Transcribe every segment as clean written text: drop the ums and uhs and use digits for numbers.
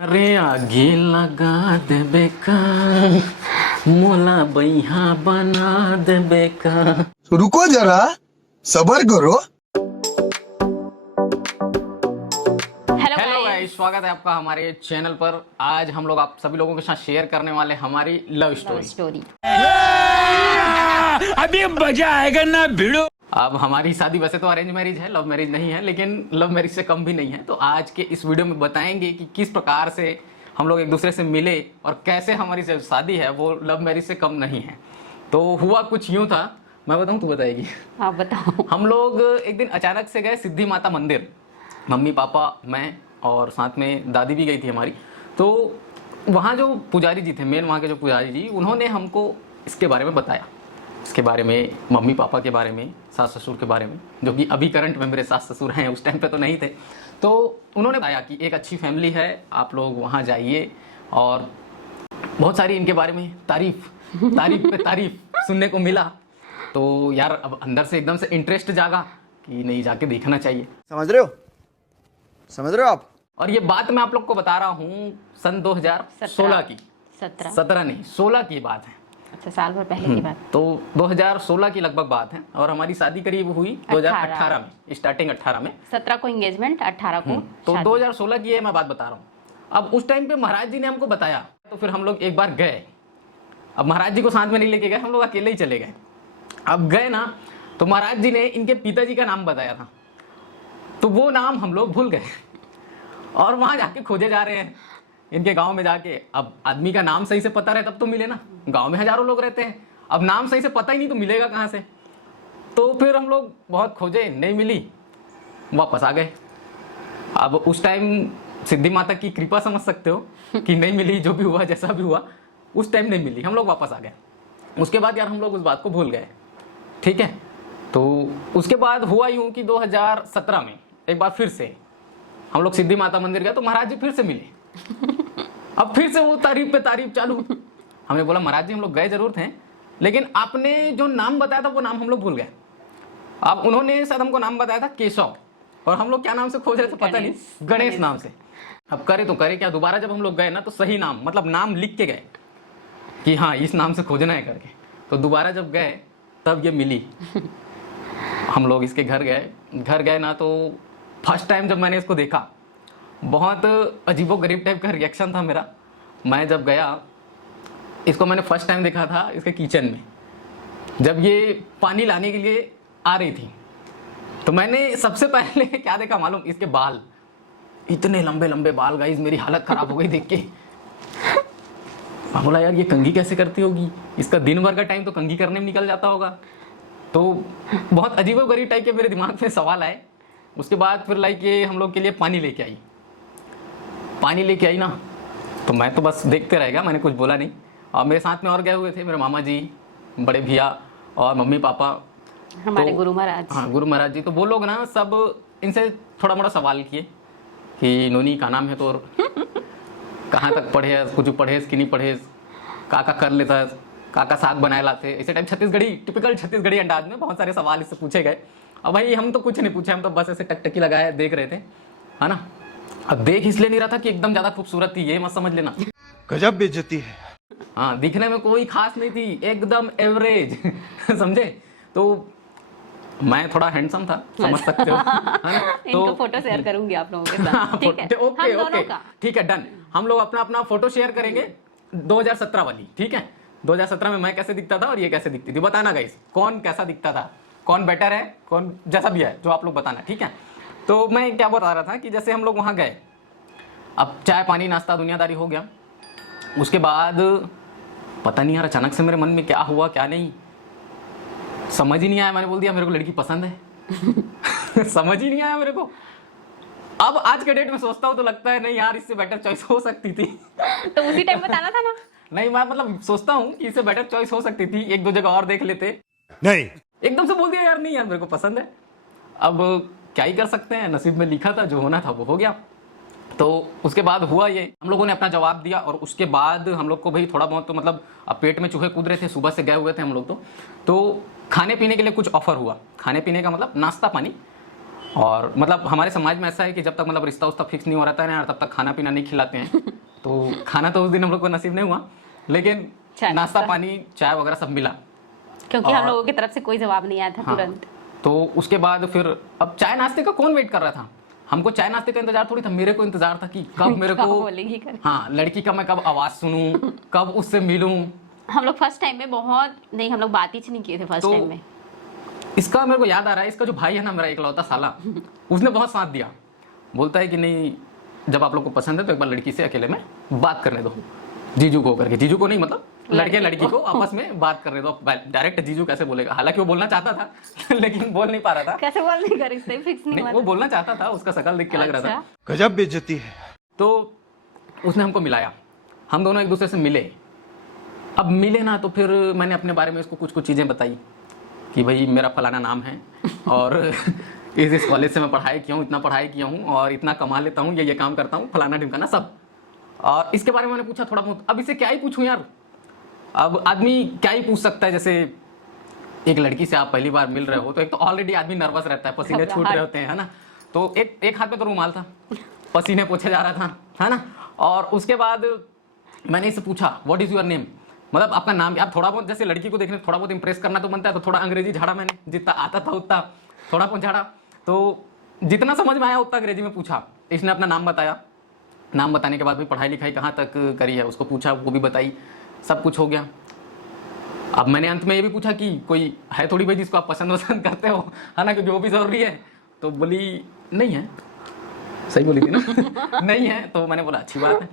अरे आगे लगा देबे का मोला बैहा बना देबे का। रुको जरा सबर करो। हेलो गाइस, स्वागत है आपका हमारे चैनल पर। आज हम लोग आप सभी लोगों के साथ शेयर करने वाले हमारी लव स्टोरी। अभी मजा आएगा ना भिड़ो। अब हमारी शादी वैसे तो अरेंज मैरिज है, लव मैरिज नहीं है, लेकिन लव मैरिज से कम भी नहीं है। तो आज के इस वीडियो में बताएंगे कि किस प्रकार से हम लोग एक दूसरे से मिले और कैसे हमारी जो शादी है वो लव मैरिज से कम नहीं है। तो हुआ कुछ यूं था, मैं बताऊं तू बताएगी? आप बताओ। हम लोग एक दिन अचानक से गए सिद्धि माता मंदिर, मम्मी पापा मैं और साथ में दादी भी गई थी हमारी। तो वहाँ जो पुजारी जी थे, मेन वहाँ के जो पुजारी जी, उन्होंने हमको इसके बारे में बताया, इसके बारे में, मम्मी पापा के बारे में, सास ससुर के बारे में, जो कि अभी करंट में मेरे सास ससुर हैं, उस टाइम पे तो नहीं थे। तो उन्होंने बताया कि एक अच्छी फैमिली है, आप लोग वहाँ जाइए। और बहुत सारी इनके बारे में तारीफ पे तारीफ सुनने को मिला। तो यार अब अंदर से एकदम से इंटरेस्ट जागा कि नहीं, जाके देखना चाहिए। समझ रहे हो आप? और ये बात मैं आप लोग को बता रहा हूँ सन 2016 की, 17 नहीं 16 की बात है। अच्छा, साल भर पहले की बात। तो 2016 की लगभग बात है और हमारी शादी करीब हुई 2018 में, स्टार्टिंग 18 में। 17 को एंगेजमेंट, 18 को तो शादी। 2016 की है मैं बात बता रहा हूँ। अब उस टाइम पे महाराज जी ने हमको बताया, तो फिर हम लोग एक बार गए। अब महाराज जी को साथ में नहीं लेके गए, हम लोग अकेले ही चले गए। अब गए ना, तो महाराज जी ने इनके पिताजी का नाम बताया था, तो वो नाम हम लोग भूल गए और वहां जाके खोजे जा रहे हैं इनके गांव में जाके। अब आदमी का नाम सही से पता रहे तब तो मिले ना, गांव में हजारों लोग रहते हैं, अब नाम सही से पता ही नहीं तो मिलेगा कहाँ से। तो फिर हम लोग बहुत खोजे, नहीं मिली, वापस आ गए। अब उस टाइम सिद्धि माता की कृपा समझ सकते हो कि नहीं मिली, जो भी हुआ जैसा भी हुआ उस टाइम नहीं मिली, हम लोग वापस आ गए। उसके बाद यार हम लोग उस बात को भूल गए, ठीक है। तो उसके बाद हुआ यूं कि 2017 में एक बार फिर से हम लोग सिद्धि माता मंदिर गए, तो महाराज जी फिर से मिले। अब फिर से वो तारीफ पे तारीफ चालू। हमने बोला महाराज जी हम लोग गए जरूर थे, लेकिन आपने जो नाम बताया था वो नाम हम लोग भूल गए। अब उन्होंने शायद हमको नाम बताया था केशव, और हम लोग क्या नाम से खोज रहे थे पता नहीं, गणेश नाम से। अब करे तो करे क्या, दोबारा जब हम लोग गए ना तो सही नाम, मतलब नाम लिख के गए कि हाँ इस नाम से खोजना है करके। तो दोबारा जब गए तब ये मिली। हम लोग इसके घर गए ना, तो फर्स्ट टाइम जब मैंने इसको देखा, बहुत अजीबोगरीब टाइप का रिएक्शन था मेरा। मैं जब गया, इसको मैंने फर्स्ट टाइम देखा था इसके किचन में, जब ये पानी लाने के लिए आ रही थी। तो मैंने सबसे पहले क्या देखा मालूम, इसके बाल, इतने लंबे लंबे बाल गाइस, मेरी हालत खराब हो गई देख के। मैं बोला यार ये कंघी कैसे करती होगी, इसका दिन भर का टाइम तो कंघी करने में निकल जाता होगा। तो बहुत अजीबोगरीब टाइप के मेरे दिमाग में सवाल आए। उसके बाद फिर लाइक ये हम लोग के लिए पानी लेके आई ना, तो मैं तो बस देखते रह गया, मैंने कुछ बोला नहीं। और मेरे साथ में और गए हुए थे मेरे मामा जी, बड़े भैया और मम्मी पापा, हमारे तो, गुरु महाराज। हाँ गुरु महाराज जी। तो वो लोग ना सब इनसे थोड़ा मोड़ा सवाल किए कि नोनी का नाम है तो कहाँ तक पढ़े, कुछ पढ़ेस कि नहीं पढ़ेस, का कर लेता है, का साग बनाए लाते, ऐसे टाइप छत्तीसगढ़ी, टिपिकल छत्तीसगढ़ी अंदाज में बहुत सारे सवाल इससे पूछे गए। अब भाई हम तो कुछ नहीं पूछे, हम तो बस ऐसे टकटकी लगाए देख रहे थे, है ना। अब देख इसलिए नहीं रहा था कि एकदम ज्यादा खूबसूरत थी, ये मत समझ लेना। गजब बेइज्जती है। हाँ, दिखने में कोई खास नहीं थी, एकदम एवरेज। समझे। तो मैं थोड़ा हैंडसम था, समझ सकते हो, है ना। इनको फोटो शेयर करूंगी आप लोगों के साथ, ठीक है? ओके हम दोनों ओके का। ठीक है, डन। हम लोग अपना अपना फोटो शेयर करेंगे 2017 वाली, ठीक है। 2017 में मैं कैसे दिखता था और ये कैसे दिखती थी, बताना गाइस कौन कैसा दिखता था, कौन बेटर है, कौन जैसा भी है, जो आप लोग बताना, ठीक है। तो मैं क्या बता रहा था कि जैसे हम लोग वहाँ गए, अब चाय पानी नाश्ता दुनियादारी हो गया। उसके बाद पता नहीं यार अचानक से मेरे मन में क्या हुआ क्या नहीं, समझ ही नहीं आया। मैंने बोल दिया मेरे को लड़की पसंद है। समझ ही नहीं आया मेरे को। अब आज के डेट में सोचता हूँ तो लगता है नहीं यार, इससे बेटर चॉइस हो सकती थी। तो उसी टाइम बताना था ना। नहीं, मैं मतलब सोचता हूँ कि इससे बेटर चॉइस हो सकती थी, एक दो जगह और देख लेते। नहीं, एकदम से बोल दिया यार नहीं यार मेरे को पसंद है। अब क्या ही कर सकते हैं, नसीब में लिखा था, जो होना था वो हो गया। तो उसके बाद हुआ ये, हम लोगों ने अपना जवाब दिया और उसके बाद हम लोग को भाई थोड़ा बहुत तो मतलब अब पेट में चूहे कूद रहे थे, सुबह से गए हुए थे हम लोग। तो खाने पीने के लिए कुछ ऑफर हुआ, खाने पीने का मतलब नाश्ता पानी। और मतलब हमारे समाज में ऐसा है कि जब तक मतलब रिश्ता उस्ता फिक्स नहीं हो रहता है ना यार, तब तक खाना पीना नहीं खिलाते हैं। तो खाना तो उस दिन हम लोग को नसीब नहीं हुआ, लेकिन नाश्ता पानी चाय वगैरह सब मिला, क्योंकि हम लोगों की तरफ से कोई जवाब नहीं आया था तुरंत। तो उसके बाद फिर अब चाय नाश्ते का कौन वेट कर रहा था, हमको चाय नाश्ते का इंतजार थोड़ी था, मेरे को इंतजार था कि कब मेरे को बोलेगी हाँ लड़की का मैं कब आवाज सुनूं, कब उससे मिलूं। हम लोग फर्स्ट टाइम में बहुत नहीं, हम लोग बात ही नहीं किए थे फर्स्ट टाइम में। इसका मेरे को याद आ रहा है, इसका जो भाई है ना मेरा इकलौता साला, उसने बहुत साथ दिया, बोलता है कि नहीं जब आप लोग को पसंद है तो एक बार लड़की से अकेले में बात करने दो, जीजू को करके, जीजू को नहीं मतलब लड़की को आपस में बात करने दो। डायरेक्ट जीजू कैसे बोलेगा, हालांकि वो बोलना चाहता था लेकिन बोल नहीं पा रहा था। कैसे बोलने का रिश्ता फिक्स नहीं हुआ वो बोलना चाहता था, उसका शकल देख के लग रहा था। गजब बेइज्जती है। तो उसने हमको मिलाया, हम दोनों एक दूसरे से मिले। अब मिले ना तो फिर मैंने अपने बारे में उसको कुछ कुछ चीज़ें बताई कि भाई मेरा फलाना नाम है और इस कॉलेज से मैं पढ़ाई किया हूँ, इतना पढ़ाई किया हूँ और इतना कमा लेता हूँ, ये काम करता हूँ, फलाना ढिमकाना सब। और इसके बारे में मैंने पूछा थोड़ा बहुत। अब इसे क्या ही पूछूं यार, अब आदमी क्या ही पूछ सकता है। जैसे एक लड़की से आप पहली बार मिल रहे हो तो एक तो ऑलरेडी आदमी नर्वस रहता है, पसीने छूट रहे होते हैं, है ना। तो एक हाथ में तो रुमाल था, पसीने पोछे जा रहा था, है ना। और उसके बाद मैंने इससे पूछा व्हाट इज योर नेम, मतलब आपका नाम। आप थोड़ा बहुत जैसे लड़की को देखने थोड़ा बहुत इंप्रेस करना तो बनता है, तो थोड़ा अंग्रेजी झाड़ा मैंने, जितना आता था उतना थोड़ा बहुत झाड़ा। तो जितना समझ में आया उतना अंग्रेजी में पूछा। इसने अपना नाम बताया, नाम बताने के बाद भी पढ़ाई लिखाई कहाँ तक करी है उसको पूछा, वो भी बताई, सब कुछ हो गया। अब मैंने अंत में ये भी पूछा कि कोई है थोड़ी भाई जिसको आप पसंद करते हो, है ना, क्योंकि वो भी जरूरी है। तो बोली नहीं है, सही बोली थी ना नहीं है। तो मैंने बोला अच्छी बात है।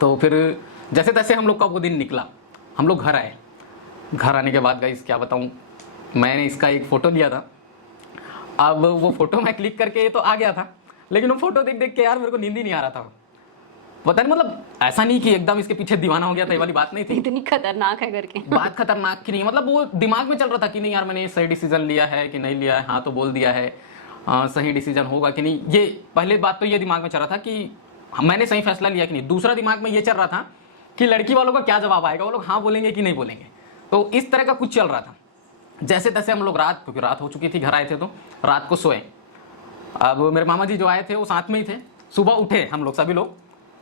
तो फिर जैसे तैसे हम लोग का वो दिन निकला, हम लोग घर आए। घर आने के बाद गाइस क्या बताऊं, मैंने इसका एक फ़ोटो लिया था। अब वो फ़ोटो मैं क्लिक करके तो आ गया था, लेकिन वो फ़ोटो देख देख के यार मेरे को नींद ही नहीं आ रहा था। पता नहीं मतलब ऐसा नहीं कि एकदम इसके पीछे दीवाना हो गया था, ये वाली बात नहीं थी। इतनी खतरनाक है करके बात खतरनाक की नहीं, मतलब वो दिमाग में चल रहा था कि नहीं यार मैंने सही डिसीजन लिया है कि नहीं लिया है। हाँ तो बोल दिया है, सही डिसीजन होगा कि नहीं। ये पहले बात तो ये दिमाग में चल रहा था कि मैंने सही फैसला लिया कि नहीं। दूसरा दिमाग में ये चल रहा था कि लड़की वालों का क्या जवाब आएगा, वो लोग हाँ बोलेंगे कि नहीं बोलेंगे। तो इस तरह का कुछ चल रहा था। जैसे तैसे हम लोग रात, क्योंकि रात हो चुकी थी, घर आए थे तो रात को सोए। अब मेरे मामा जी जो आए थे वो साथ में ही थे। सुबह उठे हम लोग सभी लोग,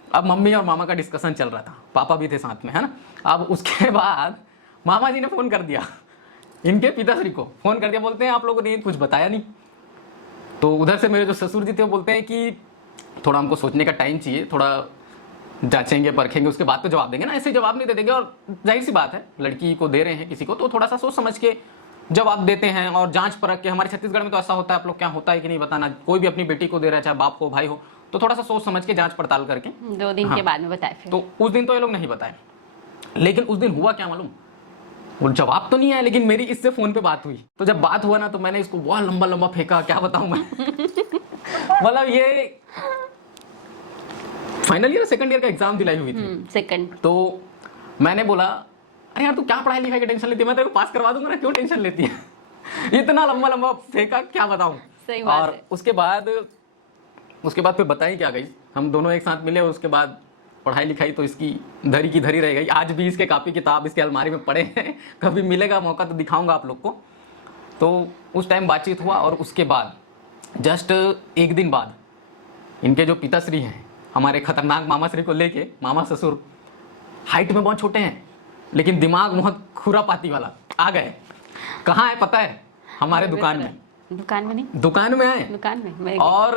अब मम्मी और मामा का डिस्कशन चल रहा था, पापा भी थे साथ में, है ना। अब उसके बाद मामा जी ने फ़ोन कर दिया, इनके पिताश्री को फ़ोन कर दिया, बोलते हैं आप लोगों ने कुछ बताया नहीं। तो उधर से मेरे जो ससुर जी थे वो बोलते हैं कि थोड़ा हमको सोचने का टाइम चाहिए, थोड़ा जांचेंगे परखेंगे उसके बाद तो जवाब देंगे ना, ऐसे जवाब नहीं दे देंगे। और जाहिर सी बात है लड़की को दे रहे हैं किसी को तो थोड़ा सा सोच समझ के जवाब देते हैं और जांच परख के। हमारे छत्तीसगढ़ में तो ऐसा होता है, आप लोग क्या होता है कि नहीं बताना, कोई भी अपनी बेटी को दे रहा है चाहे बाप हो भाई हो, तो थोड़ा सा सोच समझ के जांच पड़ताल करके 2 दिन के बाद में बताए फिर। तो उस दिन तो ये लोग नहीं बताए, लेकिन उस दिन हुआ क्या मालूम, वो जवाब तो नहीं आया, लेकिन मेरी इससे फोन पे बात हुई। तो जब बात हुआ ना तो मैंने इसको बहुत लंबा लंबा फेंका, क्या बताऊं मैं मतलब ये फाइनल ईयर सेकंड ईयर का एग्जाम दिलाई हुई थी सेकंड। तो मैंने बोला अरे यार तू क्या पढ़ाई लिखाई की टेंशन लेती है, मैं तेरे को पास करवा दूंगा ना, क्यों टेंशन लेती है इतना लंबा लंबा फेंका, क्या बताऊं। सही बात और है। उसके बाद फिर बताई क्या गई, हम दोनों एक साथ मिले। उसके बाद पढ़ाई लिखाई तो इसकी धरी की धरी रह गई। आज भी इसके कापी किताब इसके अलमारी में पड़े हैं, कभी मिलेगा मौका तो दिखाऊंगा आप लोग को। तो उस टाइम बातचीत हुआ और उसके बाद जस्ट एक दिन बाद इनके जो पिताश्री हैं, हमारे खतरनाक मामा श्री को लेके, मामा ससुर हाइट में बहुत छोटे हैं लेकिन दिमाग बहुत खुरापाती वाला, आ गए। कहाँ है पता है, हमारे दुकान में। दुकान में नहीं, दुकान में आए, दुकान में। और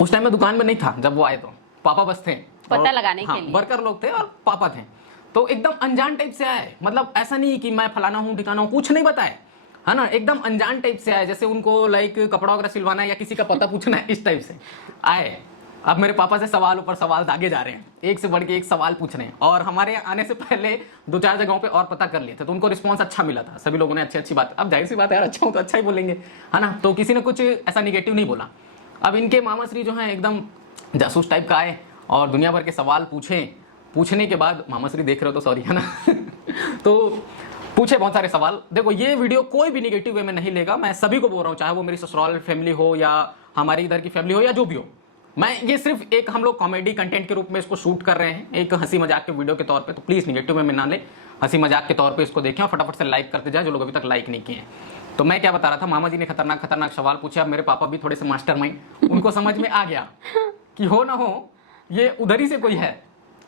उस टाइम में दुकान में नहीं था जब वो आए, तो पापा बस थे, पता लगाने के लिए वर्कर लोग थे और पापा थे। तो एकदम अनजान टाइप से आए, मतलब ऐसा नहीं कि मैं फलाना हूँ ठिकाना हूँ, कुछ नहीं बताए, है ना। एकदम अनजान टाइप से आए, जैसे उनको लाइक कपड़ा वगैरह सिलवाना है या किसी का पता पूछना है, इस टाइप से आए। अब मेरे पापा से सवाल ऊपर सवाल दागे जा रहे हैं, एक से बढ़ के एक सवाल पूछ रहे हैं। और हमारे आने से पहले 2-4 जगहों पे और पता कर लिए थे, तो उनको रिस्पांस अच्छा मिला था, सभी लोगों ने अच्छी बात। अब जाहिर सी बात है यार, अच्छा हूँ तो अच्छा ही बोलेंगे, है ना। तो किसी ने कुछ ऐसा निगेटिव नहीं बोला। अब इनके मामा श्री जो हैं एकदम जासूस टाइप का आए और दुनिया भर के सवाल पूछने के बाद, मामा श्री देख रहे हो तो सॉरी, है ना तो पूछे बहुत सारे सवाल। देखो ये वीडियो कोई भी निगेटिव वे में नहीं लेगा, मैं सभी को बोल रहा हूँ, चाहे वो मेरी ससुराल फैमिली हो या हमारी इधर की फैमिली हो या जो भी हो। मैं ये सिर्फ एक हम लोग कॉमेडी कंटेंट के रूप में इसको शूट कर रहे हैं, एक हंसी मजाक के वीडियो के तौर पे। तो प्लीज़ निगेटिव में ना ले, हंसी मजाक के तौर पे इसको देखें और फटाफट से लाइक करते जाए जो लोग अभी तक लाइक नहीं किए हैं। तो मैं क्या बता रहा था, मामा जी ने खतरनाक खतरनाक सवाल पूछे। अब मेरे पापा भी थोड़े से मास्टरमाइंड, उनको समझ में आ गया कि हो ना हो ये उधर ही से कोई है।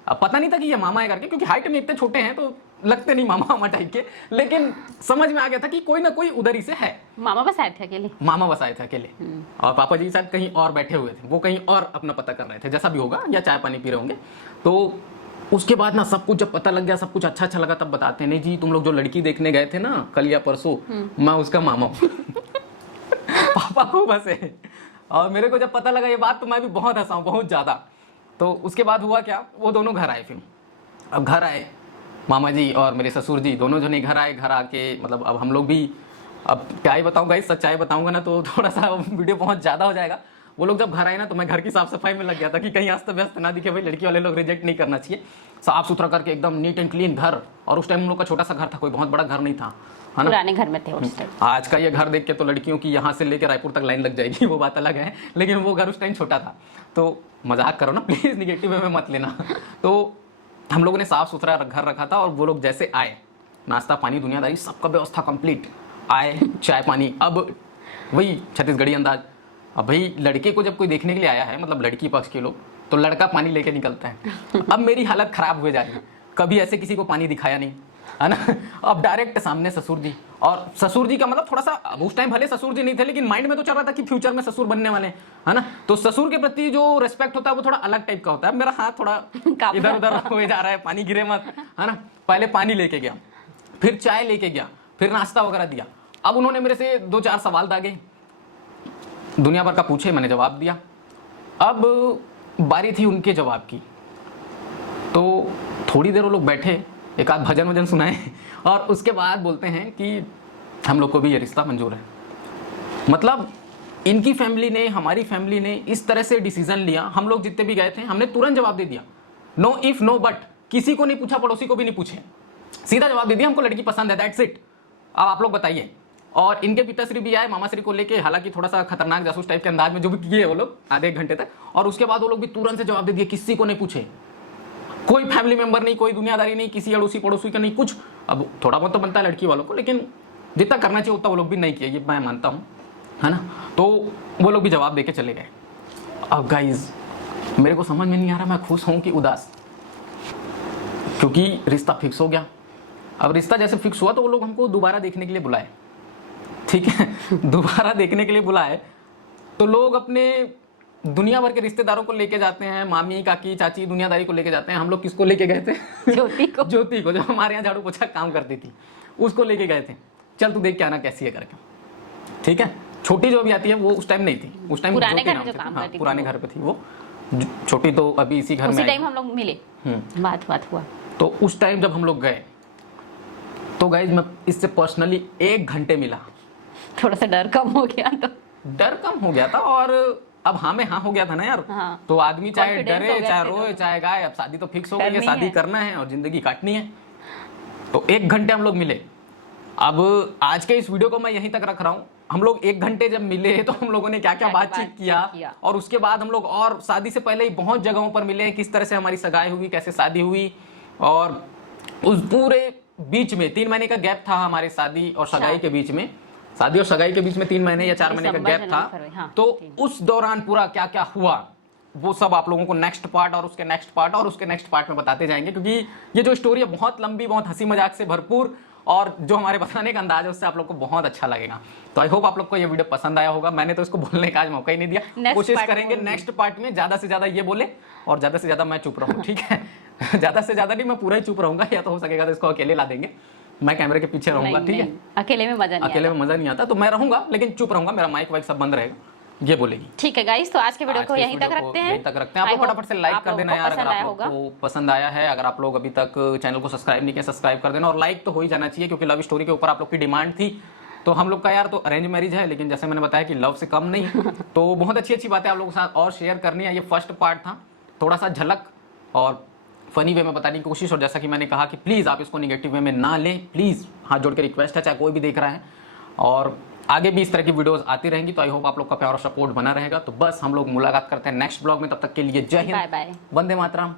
अब पता नहीं था कि ये मामा है करके, क्योंकि हाइट में इतने छोटे हैं तो लगते नहीं मामा मामा टाइप के, लेकिन समझ में आ गया था कि कोई ना कोई उधर ही से है। मामा बस आए थे अकेले। मामा बस आए थे अकेले, और पापा जी शायद कहीं और बैठे हुए थे, वो कहीं और अपना पता कर रहे थे, जैसा भी होगा, या चाय पानी पी रहे होंगे। तो उसके बाद ना सब कुछ जब पता लग गया, सब कुछ अच्छा लगा, तब बताते नहीं जी तुम लोग जो लड़की देखने गए थे ना कल या परसों, मैं उसका मामा हूँ। पापा को बस है। और मेरे को जब पता लगा ये बात तो मैं भी बहुत हंसा हूँ, बहुत ज़्यादा। तो उसके बाद हुआ क्या, वो दोनों घर आए। फिर अब घर आए मामा जी और मेरे ससुर जी, दोनों जने घर आए। घर आके मतलब अब हम लोग भी, अब क्या ही बताऊँ गाइस, सच्चाई बताऊंगा ना तो थोड़ा सा वीडियो बहुत ज़्यादा हो जाएगा। वो लोग जब घर आए ना तो मैं घर की साफ सफाई में लग गया था कि कहीं अस्त व्यस्त ना दिखे, भाई लड़की वाले लोग रिजेक्ट नहीं करना चाहिए। साफ सुथरा करके एकदम नीट एंड क्लीन घर। और उस टाइम हम लोग का छोटा सा घर था, कोई बहुत बड़ा घर नहीं था, है ना। पुराने घर में थे उस टाइम। आज का ये घर देख के तो लड़कियों की यहाँ से लेकर रायपुर तक लाइन लग जाएगी, वो बात अलग है, लेकिन वो घर उस टाइम छोटा था। तो मजाक करो ना प्लीज़, निगेटिव वे में मत लेना। तो हम लोगों ने साफ सुथरा घर रखा था, और वो लोग जैसे आए, नाश्ता पानी दुनियादारी सबका व्यवस्था कंप्लीट, आए चाय पानी। अब वही छत्तीसगढ़ी अंदाज, अब भाई लड़के को जब कोई देखने के लिए आया है, मतलब लड़की पक्ष के लोग, तो लड़का पानी लेके निकलता है। अब मेरी हालत खराब हुए जा रही है, कभी ऐसे किसी को पानी दिखाया नहीं, है ना। अब डायरेक्ट सामने ससुर जी, और ससुर जी का मतलब थोड़ा सा, उस टाइम भले ससुर जी नहीं थे, लेकिन माइंड में तो चल रहा था कि फ्यूचर में ससुर बनने वाले हैं, है ना। तो ससुर के प्रति जो रेस्पेक्ट होता है वो थोड़ा अलग टाइप का होता है। मेरा हाथ थोड़ा इधर उधर हो जा रहा है, पानी गिरे मत, है ना। पहले पानी लेके गया, फिर चाय लेके गया, फिर नाश्ता वगैरह दिया। अब उन्होंने मेरे से 2-4 सवाल दागे, दुनिया भर का पूछे, मैंने जवाब दिया। अब बारी थी उनके जवाब की, तो थोड़ी देर वो लोग बैठे, एक आध भजन वजन सुनाए, और उसके बाद बोलते हैं कि हम लोग को भी ये रिश्ता मंजूर है। मतलब इनकी फैमिली ने, हमारी फैमिली ने इस तरह से डिसीजन लिया। हम लोग जितने भी गए थे हमने तुरंत जवाब दे दिया, नो इफ नो बट, किसी को नहीं पूछा, पड़ोसी को भी नहीं पूछे, सीधा जवाब दे दिया, हमको लड़की पसंद है, दैट्स इट। अब आप लोग बताइए। और इनके पिताश्री भी आए मामाश्री को लेके, हालांकि थोड़ा सा खतरनाक जासूस टाइप के अंदाज में जो भी किए वो लोग आधे एक घंटे तक, और उसके बाद वो लोग भी तुरंत से जवाब दे दिए, किसी को नहीं पूछे, कोई फैमिली मेंबर नहीं, कोई दुनियादारी नहीं, किसी अड़ोसी पड़ोसी का नहीं कुछ। अब थोड़ा बहुत तो बनता है लड़की वालों को, लेकिन जितना करना चाहिए उतना वो लोग भी नहीं किए, ये मैं मानता हूँ, है ना। तो वो लोग भी जवाब दे के चले गए। अब गाइज मेरे को समझ में नहीं आ रहा मैं खुश हूँ कि उदास, क्योंकि रिश्ता फिक्स हो गया। अब रिश्ता जैसे फिक्स हुआ तो वो लोग हमको दोबारा देखने के लिए बुलाए, ठीक है। दोबारा देखने के लिए बुलाए तो लोग अपने दुनिया भर के रिश्तेदारों को लेके जाते हैं, मामी काकी चाची दुनियादारी को लेके जाते हैं। हम लोग किसको लेके गए थे? ज्योति को। ज्योति को, जो हमारे यहाँ झाड़ू पोछा काम करती थी, उसको लेके गए थे। चल तू देख के आना कैसी है करके, ठीक है। छोटी जो अभी आती है वो उस टाइम नहीं थी, उस टाइम पुराने घर में जो काम करती थी, पुराने घर पे थी वो। छोटी तो अभी इसी घर में, उसी टाइम हम लोग मिले, बात हुआ। तो उस टाइम जब हम लोग गए तो गाइज मैं इससे पर्सनली 1 घंटे मिला। थोड़ा सा डर कम हो गया, तो डर कम हो गया था, और अब हाँ में हाँ हो गया था ना यार। हाँ। तो आदमी चाहे Confidence डरे हो गया चाहे फिर रोए तो। चाहे गाए, अब शादी तो फिक्स हो गई है, करनी शादी है। करना है और जिंदगी काटनी है। तो 1 घंटे हम लोग मिले। अब आज के इस वीडियो को मैं यहीं तक रख रहा हूँ। हम लोग 1 घंटे जब मिले तो हम लोगों ने क्या क्या बातचीत किया, और उसके बाद हम लोग और शादी से पहले ही बहुत जगहों पर मिले, किस तरह से हमारी सगाई हुई, कैसे शादी हुई, और उस पूरे बीच में 3 महीने का गैप था हमारे शादी और सगाई के बीच में। शादी और सगाई के बीच में 3 महीने या 4 महीने का गैप था। हाँ, तो उस दौरान पूरा क्या क्या हुआ वो सब आप लोगों को नेक्स्ट पार्ट और उसके नेक्स्ट पार्ट और उसके नेक्स्ट पार्ट में बताते जाएंगे, क्योंकि ये जो स्टोरी है बहुत लंबी, बहुत हंसी मजाक से भरपूर, और जो हमारे बताने का अंदाज है उससे आप लोग को बहुत अच्छा लगेगा। तो आई होप आप लोग को ये वीडियो पसंद आया होगा। मैंने तो इसको बोलने का आज मौका ही नहीं दिया। कोशिश करेंगे नेक्स्ट पार्ट में ज्यादा से ज्यादा ये बोले और ज्यादा से ज्यादा मैं चुप रहूं, ठीक है। ज्यादा से ज्यादा नहीं, मैं पूरा ही चुप रहूंगा, या तो हो सकेगा तो इसको अकेले ला देंगे, मैं कैमरे के पीछे रहूंगा, ठीक है। अकेले में मजा नहीं अकेले में मजा नहीं आता, तो मैं रहूंगा लेकिन चुप रहूंगा, मेरा माइक वाइक सब बंद रहेगा, ये बोलेगी। ठीक है गाइस, तो आज के वीडियो को यहीं तक रखते हैं। आपको फटाफट से लाइक कर देना यार, अगर आप लोग को पसंद आया है। अगर आप लोग अभी तक चैनल को सब्सक्राइब नहीं किया, सब्सक्राइब कर देना, और लाइक तो हो ही जाना चाहिए, क्योंकि लव स्टोरी के ऊपर आप लोग की डिमांड थी। तो हम लोग का यार तो अरेंज मैरिज है, लेकिन जैसे मैंने बताया कि लव से कम नहीं। तो बहुत अच्छी अच्छी बातें आप लोगों के साथ और शेयर करनी है। ये फर्स्ट पार्ट था, थोड़ा सा झलक और फनी वे में बताने की कोशिश, और जैसा कि मैंने कहा कि प्लीज़ आप इसको निगेटिव वे में ना लें, प्लीज़ हाथ जोड़ के रिक्वेस्ट है, चाहे कोई भी देख रहा है। और आगे भी इस तरह की वीडियोस आती रहेंगी, तो आई होप आप लोग का प्यार और सपोर्ट बना रहेगा। तो बस हम लोग मुलाकात करते हैं नेक्स्ट ब्लॉग में, तब तक के लिए जय हिंद, बाय बाय, वंदे मातरम।